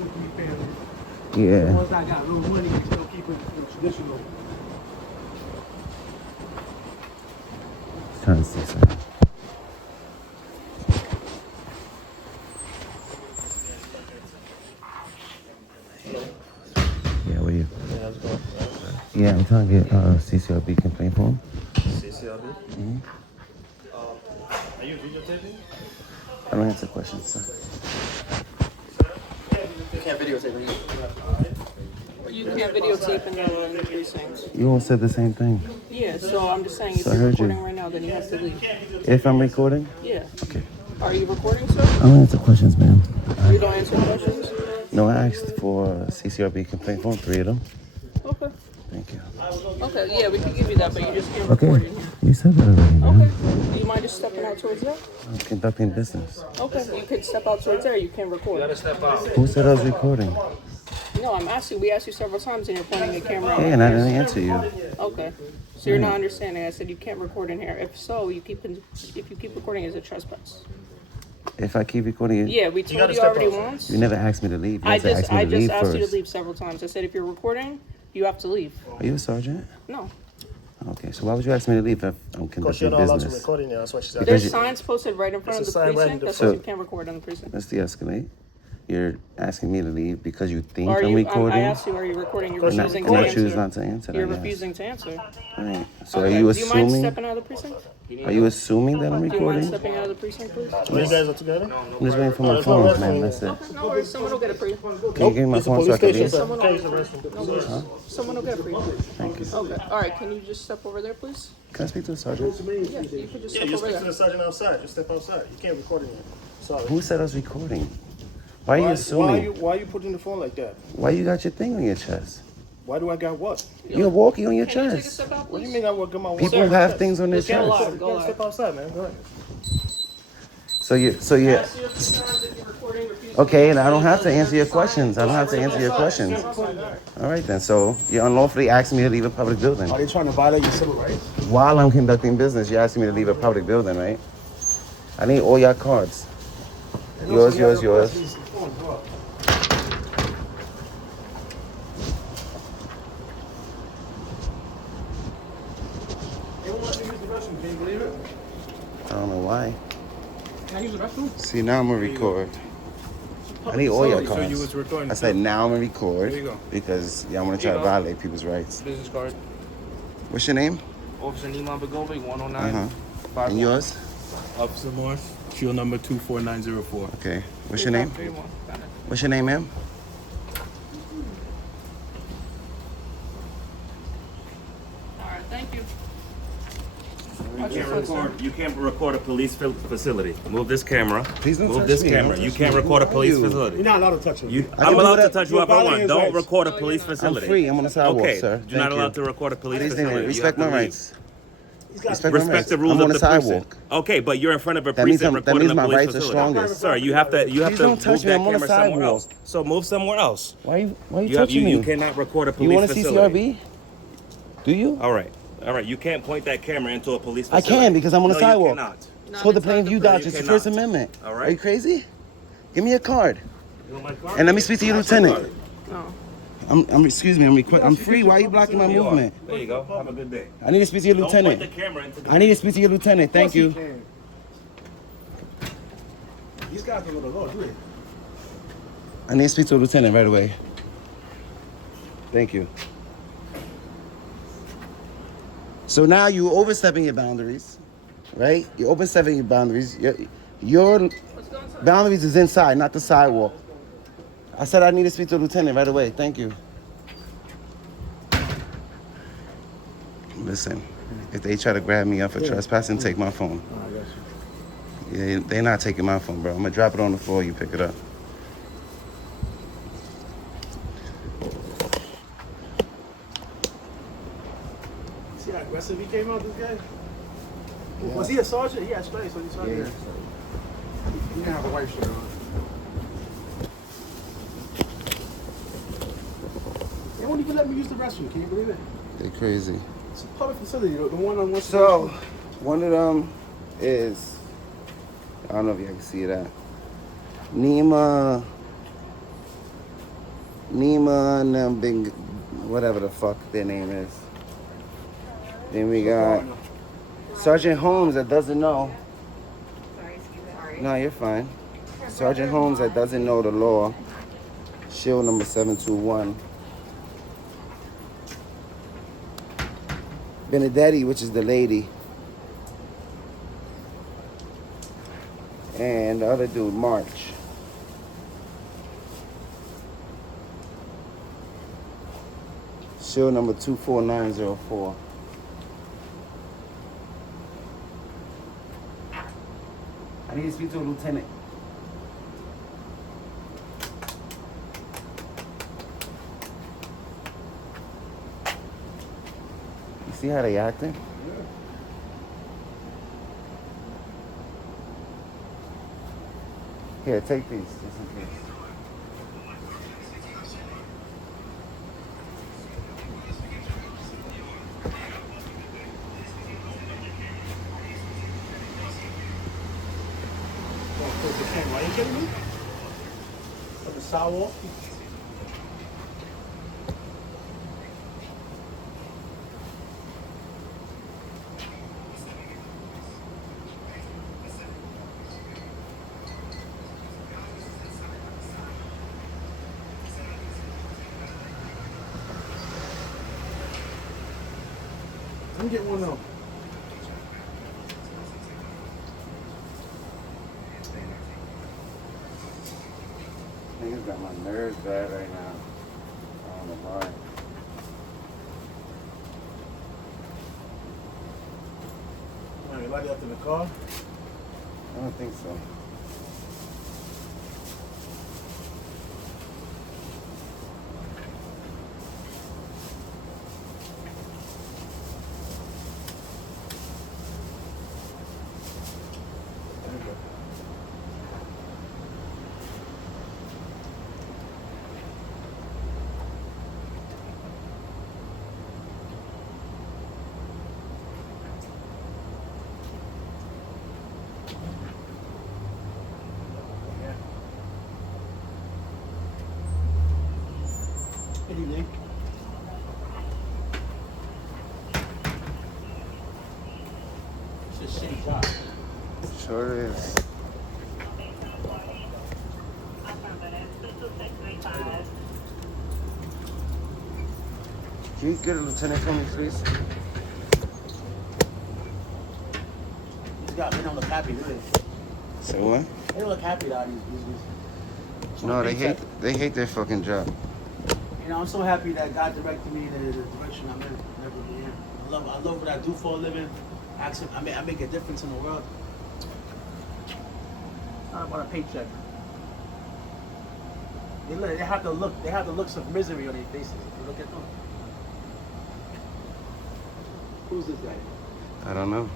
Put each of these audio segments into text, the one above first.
Yeah. The ones that got a little money can still keep it traditional. Trying to see something. Yeah, where you? Yeah, how's it going? Yeah, I'm trying to get CCRB complaint form. CCLB? Mm-hmm. Are you videotaping? I don't answer questions, sir. You can't videotape me. You can't videotape in the precinct. You all said the same thing. Yeah, so I'm just saying if So I you're heard recording you. right now, then you have to leave. If I'm recording? Yeah. Okay. Are you recording, sir? I don't answer questions, ma'am. You don't answer questions? No, I asked for CCRB complaint form, 3 of them. Okay. Thank you. Okay, yeah, we can give you that, but you just can't Okay. record in here. You said that already, ma'am. Okay. Do you mind just stepping out towards there? I'm conducting business. Okay, you can step out towards there, you can record. Who said I was recording? No, I'm asking, we asked you several times and you're pointing the camera out. Yeah, and I didn't answer you. Okay. So you're not understanding. I said you can't record in here. If so, if you keep recording, is it trespass? If I keep recording it, Yeah, we told you already once. you never asked me to leave. You I said just ask me to leave asked you to first. leave several times. I said if you're recording, you have to leave. Are you a sergeant? No. Okay, so why would you ask me to leave if I'm Of course, conducting you're not allowed to business? record in there. That's what she said. There's signs posted right in front of There's the a sign right in precinct the that front. says you can't record on the precinct. Let's de-escalate. You're asking me to leave because you think Are I'm you? recording? I asked you, are you recording? You're And I- refusing and to I answer. choose not to answer that, You're yes. refusing to answer. Right. So Okay. are you Do you mind assuming? stepping out of the precinct? Are you assuming that I'm Do you mind recording? stepping out of the precinct, please? When you guys are together? I'm just waiting for my phone, man. That's it. Okay, no worries. Someone will get it for you. Can you give me my It's a phone so I police can station, leave? sir. Someone Okay, will. it's a restroom. No worries. Someone will get it for you. Thank you. Okay. All right. Can you just step over there, please? Can I speak to the sergeant? Yeah, you can just Yeah, step you over speak to there. the sergeant outside. Just step outside. You can't record in there. Sorry. Who said I was recording? Why are you assuming? Why are you putting the phone like that? Why you got your thing on your chest? Why do I got what? You're walking on your Can you take a chest. step out, What do please? you mean I work on my work? People have things on their Just go chest. live. Go step outside, man. Go ahead. So you. Ask you a few times if you're recording, refusing Okay, to and I don't have to answer. answer your questions. I don't have to answer your questions. All right then. So you're unlawfully asking me to leave a public building. Are they trying to violate your civil rights? While I'm conducting business, you're asking me to leave a public building, right? I need all your cards. Yours, yours, yours. They won't let me use the restroom. Can you believe it? I don't know why. Can I use the restroom? See, now I'm gonna record. I need all your So you was cards. recording. I said now I'm gonna record There you go. because y'all wanna try to violate people's rights. Business card. What's your name? Officer Niman Begovic, 109. Uh-huh. And yours? Officer Morse, shield number 24904. Okay. What's your name? What's your name, ma'am? All right. Thank you. You can't record a police facility. Move this camera. Please don't Move touch this me. camera. Don't You touch can't me. record a Who are police you? facility. You're not allowed to touch him. I'm can do allowed to whatever- touch you're whoever I want. violating his Don't rights. record a police facility. I'm free. I'm on the sidewalk, Okay, sir. you're not Thank allowed you. to record a police Please facility. You respect have to my leave. rights. Respect my Respect rights. the rules I'm of on the the sidewalk. precinct. Okay, but you're in front of a That means precinct recording a my police rights are facility. strongest. Sir, you have to Please move don't touch me. that I'm on the camera somewhere sidewalk. else. So move somewhere else. Why you You touching me? you cannot record a You police want a facility. CCRB? Do you? All right. You can't point that camera into a police I facility. can because I'm on the No, sidewalk. You cannot. It's called the Plain View Dodge. You It's the cannot. First Amendment. All right. Are you crazy? Give me a card. You want my card? And let me speak to your lieutenant. No. Excuse me, I'm free. Why are you blocking my movement? There you go. Have a good day. I need to speak to your Don't point lieutenant. the camera into the I need to speak to your lieutenant. Thank you. These guys don't know the law, do they? I need to speak to a lieutenant right away. Thank you. So now you overstepping your boundaries, right? You're overstepping your boundaries. Your boundaries is inside, not the sidewalk. I said I need to speak to a lieutenant right away. Thank you. Listen, if they try to grab me up for trespassing, take my phone. Yeah, they're not taking my phone, bro. I'm gonna drop it on the floor. You pick it up. See how aggressive he came out, this guy? Was he a sergeant? He had stripes, so he's sergeant. Yeah. He didn't have a white shirt on. They won't even let me use the restroom. Can you believe it? They're crazy. It's a public facility, the one on one. So, one of them is, I don't know if you can see that. Nima Nima and them big, whatever the fuck their name is. Then we got Sergeant Holmes that doesn't know. No, you're fine. Sergeant Holmes that doesn't know the law. Shield number 721. Benedetti, which is the lady. And the other dude, March. Shield number 24904. I need to speak to a lieutenant. You see how they acting? Here, take these, just in case. Why you kidding me? Of the sidewalk? Let me get one of them. Niggas got my nerves bad right now. I don't know why. Anybody up in the car? I don't think so. Good evening. It's a shitty job. Sure is. Can you get a lieutenant for me, please? They don't look happy, do they? Say what? They don't look happy out these. No, they hate their fucking job. You know, I'm so happy that God directed me in the direction I'm in. I love what I do for a living. I make a difference in the world. It's not about a paycheck. They have the looks of misery on their faces. You look at them. Who's this guy? I don't know.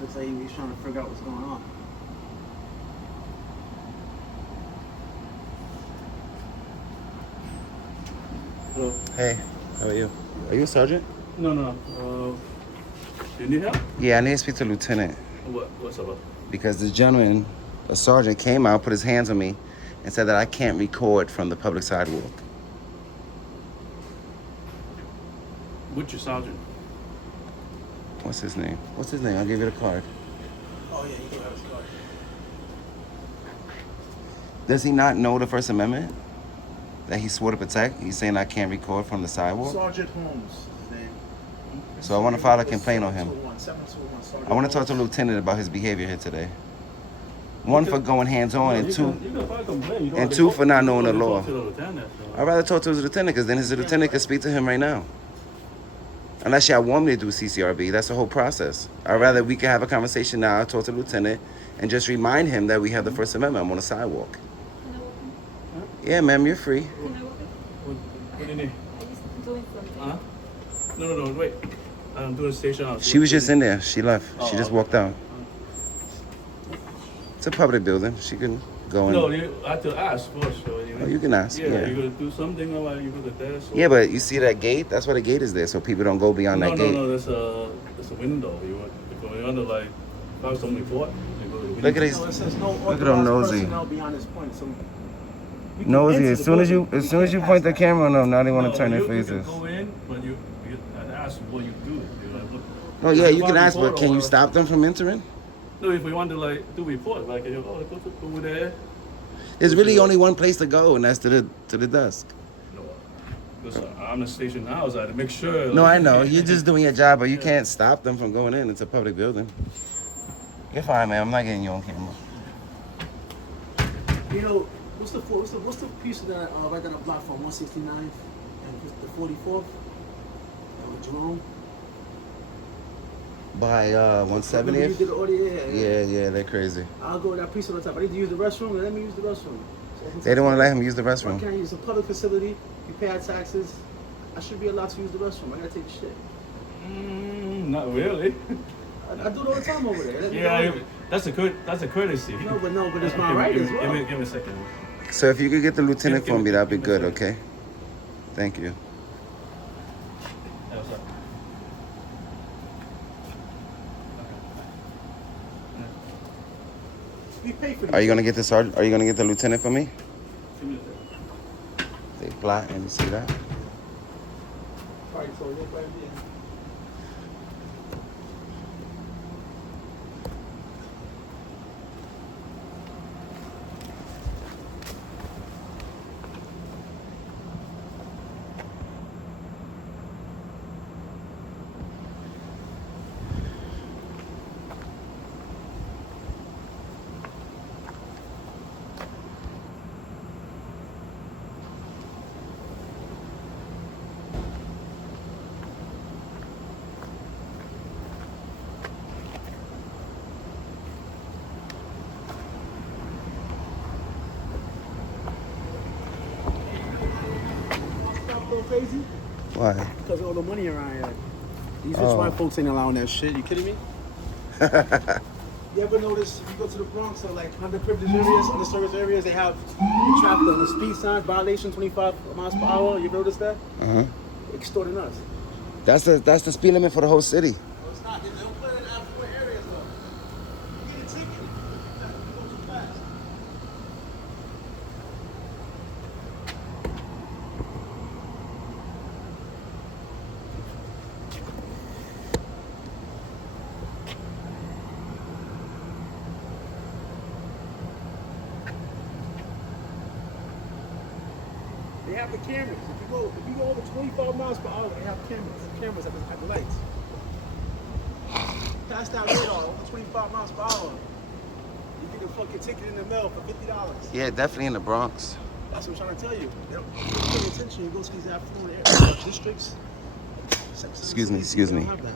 Looks like he's trying to figure out what's going on. Hello. Hey, how are you? Are you a sergeant? No. You need help? Yeah, I need to speak to a lieutenant. What's up? Because this gentleman, a sergeant, came out, put his hands on me, and said that I can't record from the public sidewalk. What's your sergeant? What's his name? What's his name? I'll give you the card. Oh yeah, you can have a scar. Does he not know the First Amendment that he swore to protect? He's saying I can't record from the sidewalk. Sergeant Holmes, his name. So I want to file a complaint on him. 721 Sergeant I want to talk to a Holmes. lieutenant about his behavior here today. One, for going hands-on, and two, for not knowing the law. I'd rather talk to his lieutenant, because then his lieutenant can speak to him right now. Unless y'all want me to do CCRB, that's the whole process. I'd rather we can have a conversation now, talk to the lieutenant, and just remind him that we have the First Amendment. I'm on the sidewalk. Yeah, ma'am, you're free. What do you need? I just doing something. Huh? No, wait. I'm doing a station house. She was just in there. She left. She just walked out. It's a public building. She can go in. No, you have to ask first. So, Oh, you can ask. Yeah, Yeah. you gotta do something or like you go to desk. Yeah, but you see that gate? That's why the gate is there, so people don't go beyond that gate. No, there's a window. You want to like, if I was on report, you go to the window. Look at these. No, it says no Look at them authorized nosy. personnel beyond this point. So we can Nosy. enter As the soon as you building. point the camera on them, now they want No, to turn their you faces. can go in, but you ask what you do. You're like, look. No, yeah, If you can want ask, but report can you or- stop them from entering? No, if we want to like do report, like you go over there. There's really only one place to go, and that's to the desk. No, listen, I'm the station house. I had to make sure. No, like, I know. You're just doing your job, but you can't stop them from going in. It's a public building. You're fine, man. I'm not getting you on camera. You know, what's the piece of that right down the block from 169th and the 44th? With Jerome. By Remember you 170th? did the audio? Yeah, they're crazy. I'll go to that piece on the top. I need to use the restroom. Let me use the restroom. They don't want to let him use the Why restroom. can't I use a public facility? You pay our taxes. I should be allowed to use the restroom. I gotta take a shit. Not really. I do it all the time over there. Let me Yeah, know. that's a courtesy. No, but it's my right as well. Give me a second. So if you could get the lieutenant Give for me, that'd be give me a good, second. okay? Thank you. Yeah, what's up? We pay for Are you gonna get the sergeant? Are you gonna get the lieutenant for me? Give me a second. They plot and you see that? Alright, so look right there. Stop going crazy? Why? Because of all the money around here. These rich Oh. white folks ain't allowing that shit. You kidding me? You ever notice if you go to the Bronx or like underprivileged areas, underserviced areas, they have trapped on the speed sign violation 25 miles per hour. You ever notice that? Uh-huh. Extorting us. That's the speed limit for the whole city. No, it's not. They don't put it in affluent areas though. You get a ticket. You go too fast. They have the cameras. If you go over 25 miles per hour, they have cameras at the lights. Pass that radar over 25 miles per hour. You get a fucking ticket in the mail for $50. Yeah, definitely in the Bronx. That's what I'm trying to tell you. They don't pay attention. You go to these affluent districts. Excuse me. They don't have that.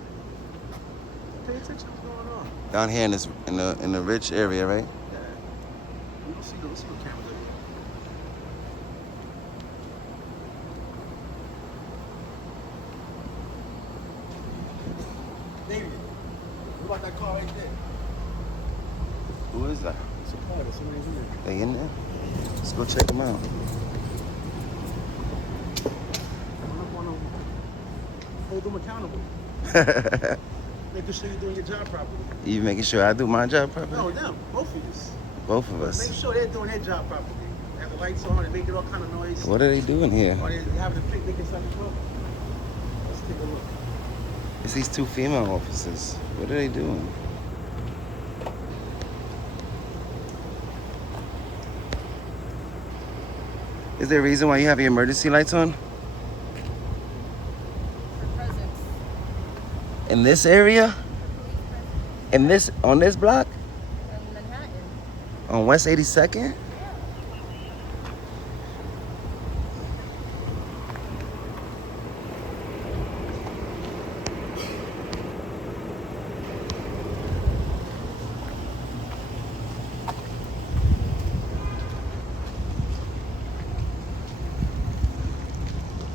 Pay attention to what's going on. Down here in the rich area, right? Yeah. You don't see no cameras over here. David, what about that car right there? Who is that? It's a car. There's somebody's in there. They in there? Let's go check them out. I don't want to hold them accountable. Making sure you're doing your job properly. You making sure I do my job properly? No, them, both of you. Both of Make us. sure they're doing their job properly. They have the lights on and making all kind of noise. What are they doing here? Or they having a picnic inside the club. Let's take a look. It's these two female officers. What are they doing? Is there a reason why you have your emergency lights on? In this area? On this block? In Manhattan. On West 82nd?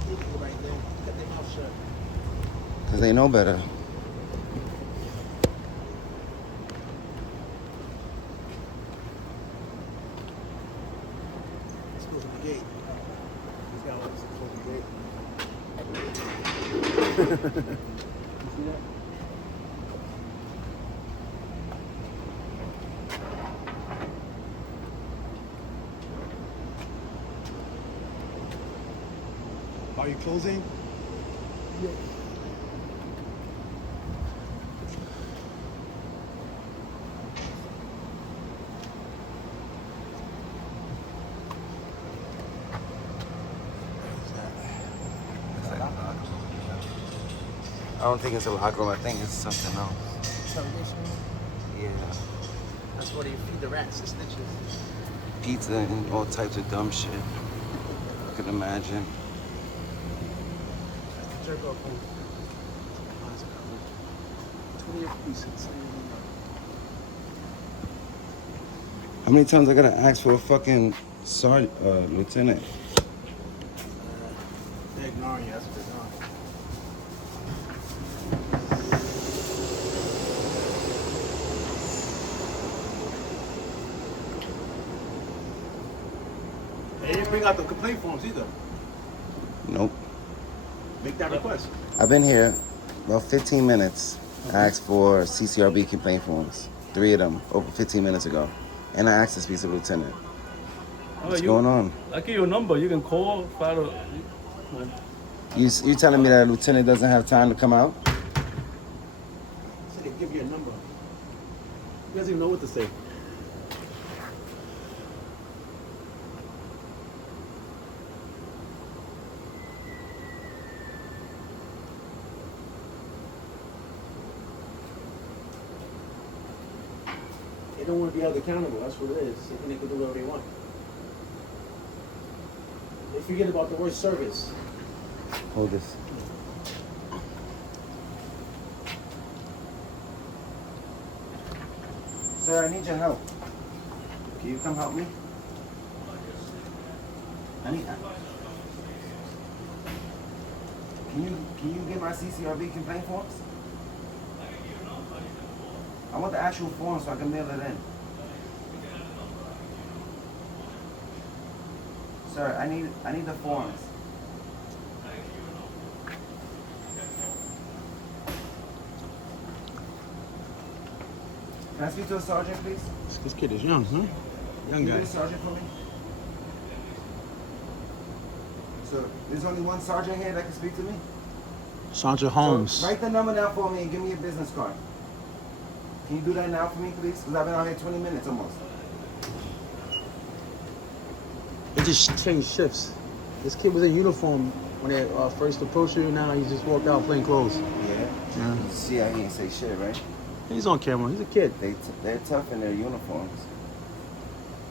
People right there. Cut their mouth shut. Because they know better. Let's go to the gate. Are you closing? I don't think it's a locker room. I think it's something else. Yeah. That's where they feed the rats, the snitches. Pizza and all types of dumb shit. I could imagine. Jerk off home. 20 pieces. How many times I gotta ask for a fucking lieutenant? They're ignoring you. That's what they're doing. They didn't bring out the complaint forms either. Nope. Make that request. I've been here about 15 minutes. I asked for CCRB complaint forms. 3 of them over 15 minutes ago. And I asked to speak to the lieutenant. What's going on? I give you a number. You can call. You telling me that a lieutenant doesn't have time to come out? So they give you a number. You doesn't even know what to say. They don't want to be held accountable. That's what it is. They think they can do whatever they want. They forget about the word service. Hold this. Sir, I need your help. Can you come help me? I need. Can you get my CCRB complaint forms? I want the actual form so I can mail it in. Sir, I need the forms. Can I speak to a sergeant, please? This kid is young, huh? Young Can you guy. be a sergeant for me? So, there's only one sergeant here that can speak to me? Sergeant Holmes. So, write the number down for me and give me a business card. Can you do that now for me, please? Because I've been out here 20 minutes almost. They just changed shifts. This kid was in uniform when they first approached you. Now he just walked out plain clothes. Yeah. You see, I ain't say shit, right? He's on camera. He's a kid. They're tough in their uniforms.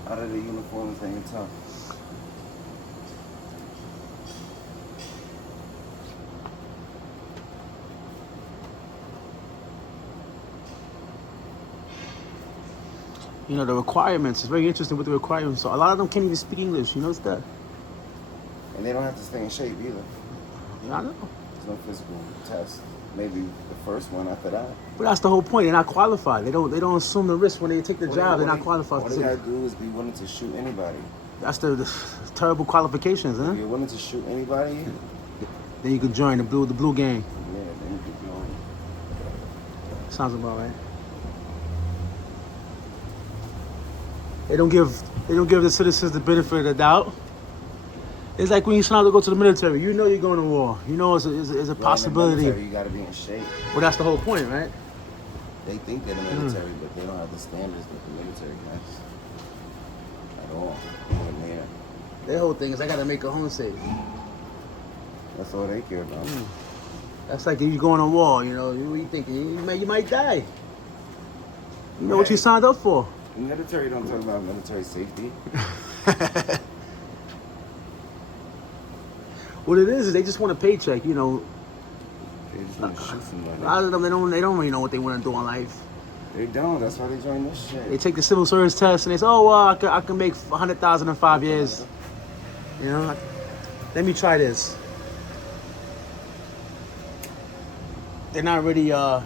Out of the uniforms, they're tough. You know, the requirements. It's very interesting with the requirements. So a lot of them can't even speak English. You notice that? And they don't have to stay in shape either. Yeah, I know. There's no physical test. Maybe the first one after that. But that's the whole point. They're not qualified. They don't assume the risk when they take the job. They're not qualified. All they gotta do is be willing to shoot anybody. That's the terrible qualifications, huh? If you're willing to shoot anybody, Then you can join the blue gang. yeah, then you could go. Sounds about right. They don't give the citizens the benefit of the doubt. It's like when you sign up to go to the military. You know you're going to war. You know it's a possibility. In the military, you gotta be in shape. Well, that's the whole point, right? They think they're the military, but they don't have the standards that the military has. At all. Even there. Their whole thing is I gotta make a home safe. That's all they care about. That's like if you're going to war. You know, you thinking you might die. You know what you signed up for. The military don't talk about military safety. What it is they just want a paycheck. You know, They just want to shoot a somebody. lot of them they don't really know what they want to do in life. They don't. That's why they join this They shit. take the civil service test and they say, oh well, I can make 100,000 in 5 years. You know, let me try this. They're not really Now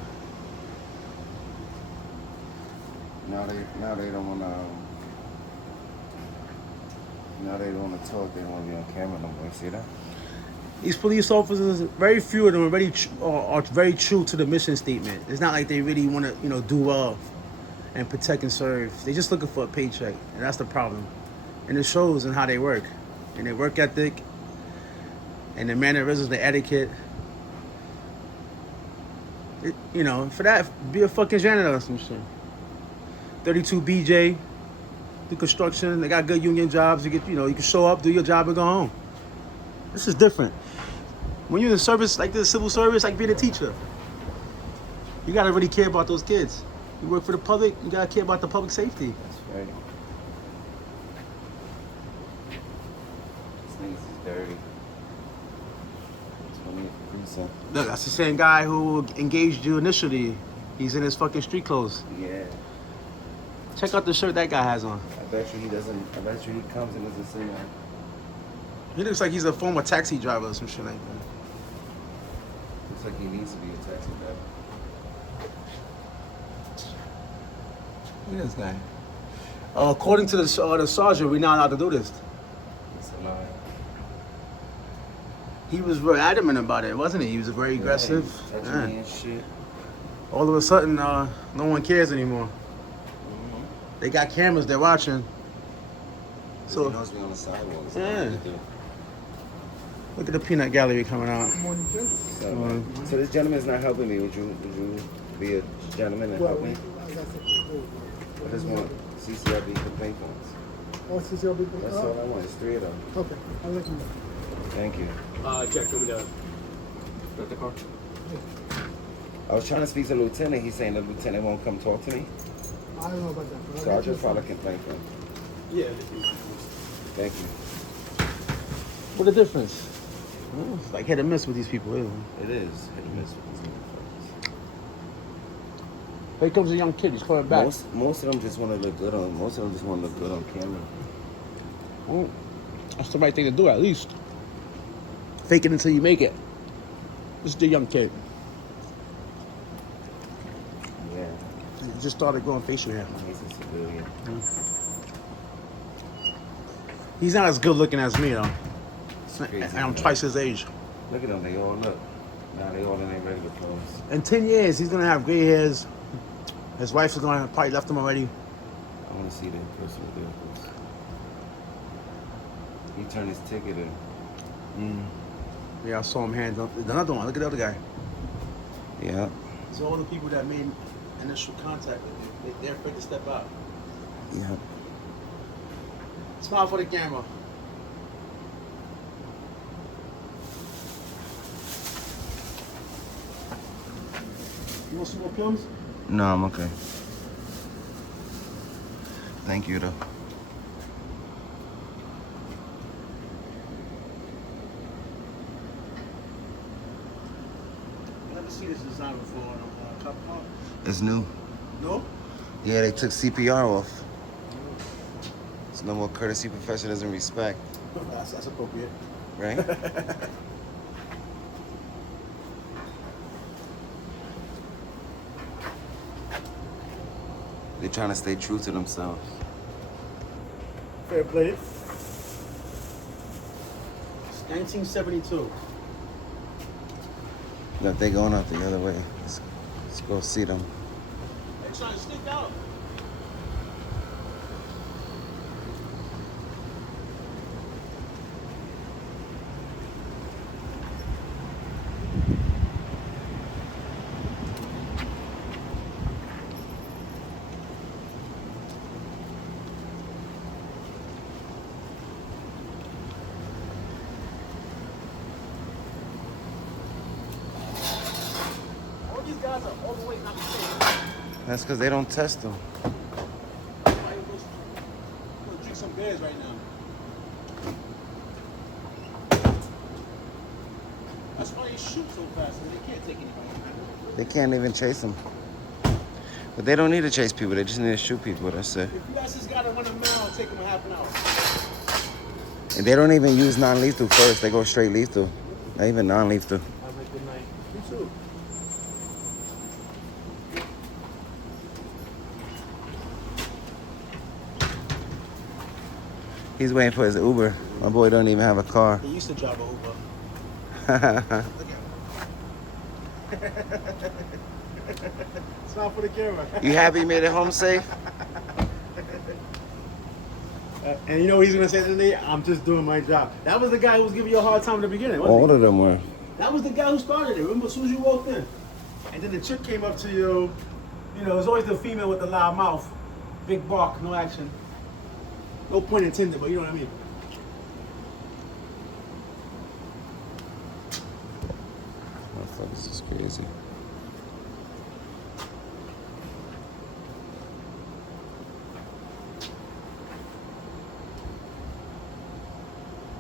they don't wanna. Now they don't wanna talk. They don't wanna be on camera no more. You see that? These police officers, very few of them are very true to the mission statement. It's not like they really want to, do well and protect and serve. They just looking for a paycheck, and that's the problem. And it shows in how they work, and their work ethic, and their mannerisms, the etiquette. For that, be a fucking janitor or some shit. 32 BJ, do construction. They got good union jobs. You can show up, do your job, and go home. This is different. When you're in service like this, civil service, like being a teacher, you gotta really care about those kids. You work for the public, you gotta care about the public safety. That's right. This thing is dirty. 20th precinct. Look, that's the same guy who engaged you initially. He's in his fucking street clothes. Yeah. Check out the shirt that guy has on. I bet you he doesn't. I bet you he comes and doesn't say that. He looks like he's a former taxi driver or some shit like that. Looks like he needs to be a taxi driver. Look at this guy. According to the sergeant, we're not allowed to do this. It's a lie. He was very adamant about it, wasn't he? He was very aggressive. Yeah, touching me and shit. All of a sudden, no one cares anymore. They got cameras, they're watching. So he knows me on the sidewalk. So Yeah. what to do. Look at the peanut gallery coming out. So this gentleman's not helping me. Would you be a gentleman and help me? I just want CCRB complaint forms. Oh, CCRB. That's all I want. It's 3 of them. Okay, I'll let you know. Thank you. Jack, over there. Got the car? I was trying to speak to the lieutenant. He's saying the lieutenant won't come talk to me. I don't know about that. But So I'll just file a complaint for him. Yeah. Thank you. What a difference. Well, it's like hit or miss with these people, isn't it? It is hit and miss with these motherfuckers. Here comes a young kid, he's coming back. Most of them just want to look good on. Most of them just want to look good on camera. Well, that's the right thing to do, at least. Fake it until you make it. This is the young kid. Yeah. He just started growing facial hair. He's a civilian. He's not as good looking as me, though. Crazy, And I'm man. twice his age. Look at them. They all look. Now they all in their regular clothes. In 10 years, he's gonna have gray hairs. His wife is gonna have probably left him already. I want to see their personal vehicles. He turned his ticket in. Yeah, I saw him hand up. Another one. Look at the other guy. Yeah. These are all the people that made initial contact with you. They're afraid to step out. Yeah. Smile for the camera. You want some more plums? No, I'm okay. Thank you, though. I've never seen this design before on a cop car. It's new. No? Yeah, they took CPR off. It's no more courtesy, professionalism, respect. That's appropriate. Right? They're trying to stay true to themselves. Fair play. It's 1972. Look, they're going out the other way. Let's go see them. They're trying to stick out. All these guys are overweight, not the same. That's because they don't test them. I'm gonna drink some beers right now. That's why they shoot so fast, and they can't take anybody. They can't even chase them. But they don't need to chase people. They just need to shoot people. That's it. If you guys just gotta run a mile, it'll take them a half an hour. And they don't even use non-lethal first. They go straight lethal. Not even non-lethal. Have a good night. You too. He's waiting for his Uber. My boy don't even have a car. He used to drive an Uber. It's not for the camera. You happy you made it home safe? And you know what he's gonna say to me? I'm just doing my job. That was the guy who was giving you a hard time in the beginning, wasn't All he? of them were. That was the guy who started it. Remember, as soon as you walked in, and then the chick came up to you. You know, it's always the female with the loud mouth, big bark, no action. No pun intended, but you know what I mean. Motherfuckers is crazy.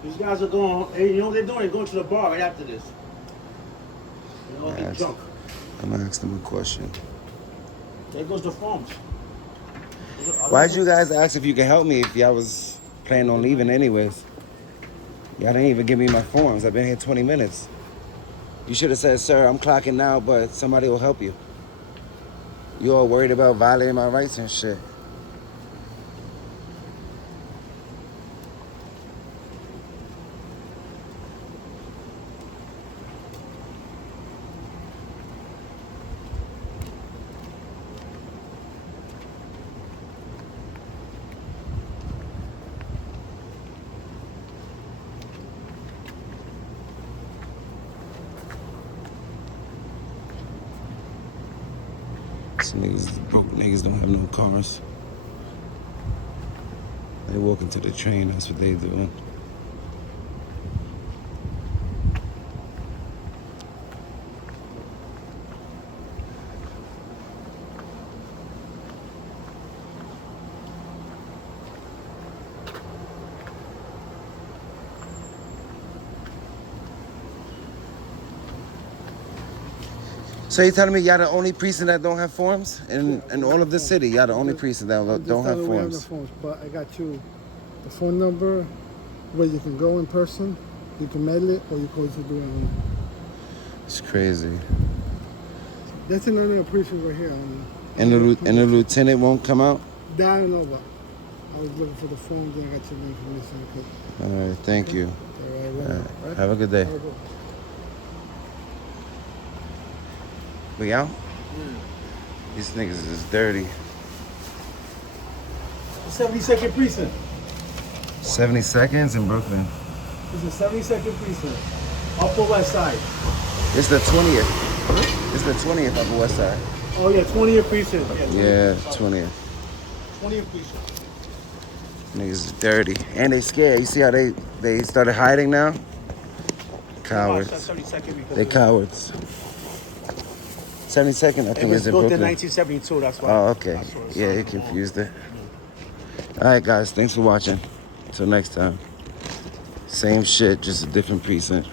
These guys are going. Hey, you know what they're doing? They're going to the bar right after this. They're all getting Yes. drunk. I'm gonna ask them a question. There goes the phones. Why'd you guys ask if you could help me if y'all was planning on leaving anyways? Y'all didn't even give me my forms. I've been here 20 minutes. You should have said, sir, I'm clocking now, but somebody will help you. You all worried about violating my rights and shit. Some niggas, broke niggas don't have no cars. They walking to the train, that's what they doing. So you telling me y'all the only precinct that don't have forms in all of the city? Y'all the only precinct that don't have We have the forms. forms, but I got you the phone number where you can go in person, you can mail it, or you go to do it online. It's crazy. That's another precinct right here. And the lieutenant won't come out? That I don't know about. I was looking for the phone, then I got your information. Okay. All right, thank you. All right. Have a good day. Have a good- We out? These niggas is dirty. 72nd precinct. 70 seconds in Brooklyn. This is the 72nd precinct. Upper West Side. It's the 20th. It's the 20th Upper West Side. Oh yeah, 20th precinct. Yeah, 20th. 20th precinct. Niggas is dirty. And they scared. You see how they started hiding now? Cowards. 72nd because They cowards. 72nd, I it think, was is in built in Brooklyn. 1972. That's why. Oh, okay. That's what it's Yeah, on. it confused it. All right, guys. Thanks for watching. Until next time. Same shit, just a different precinct.